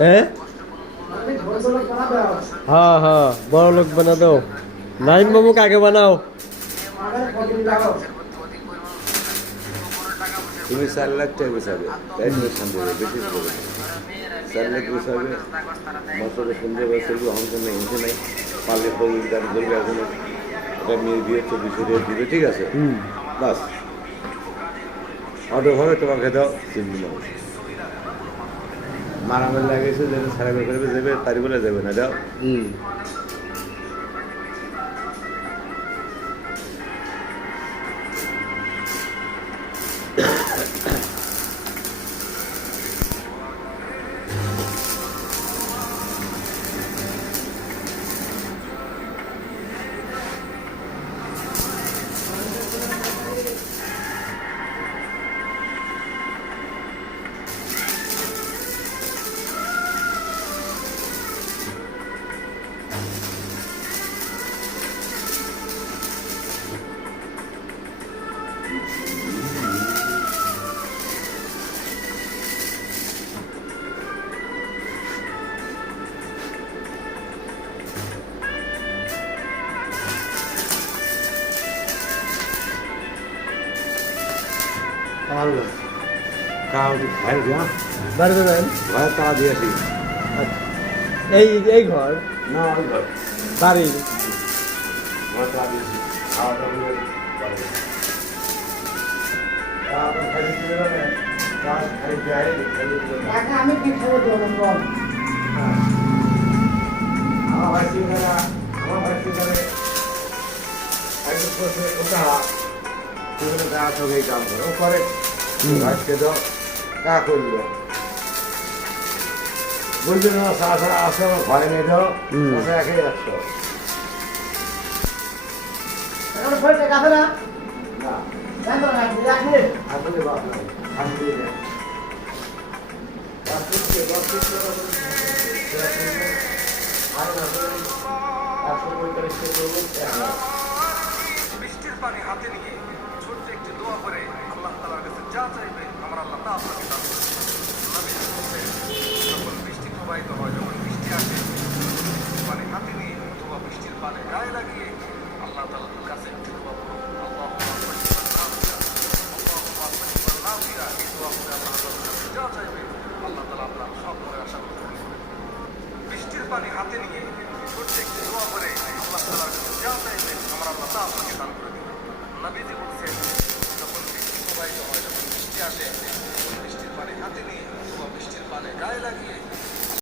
হ্যাঁ হ্যাঁ হ্যাঁ বড় লোক বানা দাও। নাইম মামুক আগে বানাও? তুমি চার লাখ টাকা দেবে বেশি। চার লাখ গুছাবে বছরে সুন্দর বছর এখন কোনো হিংসে নাই। পারলে তো ইনকাম করবে এখন। একটা মেয়ে বিয়ে চব্বিশ হাজার দিবে ঠিক আছে? বাস। অটোভাবে তোমাকে দাও চিনি না মারামারি লাগিয়েছে যেন সারা করে যাবে তারি বলে যাবে না দাও হুম আল্লাহ কাউ ভাই দিয়া বাড়িতে যান ভাই তারা দিয়েছি এই এই ঘর না ওই ঘর বাড়ি ভাই তারা দিয়েছি খাওয়া দাওয়া করে পারবে। খাওয়া দাওয়া খাইতে দিবে না, কাজ খাইতে আয়, খাইতে দিবে না। আমি কি খাব তোমার বল আমার করে, আমার ভাই কি করে, একটু বসে ওটা, যা তোকে এই কাম করো। করে, ভাইকে দাও, কা করল? বলবি না, সারা সারা আসে, আমার একাই বাপ নাই, আমি দিয়ে দেয়। বাপ করছে, বাপ করছে, বাপ করছে। সেটা করবে, আর না করে, একশো পঁয়তাল্লিশ টাকা করব, এক লাখ। বৃষ্টির পানি হাতে নিয়ে ছোট্ট একটি দোয়া করে আল্লাহ তালার কাছে যা চাইবে আমার আল্লাহ তা আপনাকে দান করবে নবী বলছেন, যখন বৃষ্টি প্রবাহিত হয় যখন বৃষ্টি আসে পানি হাতে নিয়ে অথবা বৃষ্টির পানি গায়ে লাগিয়ে আল্লাহ তালার কাছে একটি দোয়া করো আল্লাহ এই দোয়া করে আল্লাহ তালার কাছে যা চাইবে আল্লাহ তালা আপনার সব মনে আশা করতে বৃষ্টির পানি হাতে নিয়ে একটি দোয়া করে আল্লাহ তালা যা চাইবে আমার আল্লাহ তা আপনাকে দান করে দেবেন নবীজি বলছেন যখন বৃষ্টি প্রবাহিত হয় যখন বৃষ্টি আসে বৃষ্টির পানি হাতে নিয়ে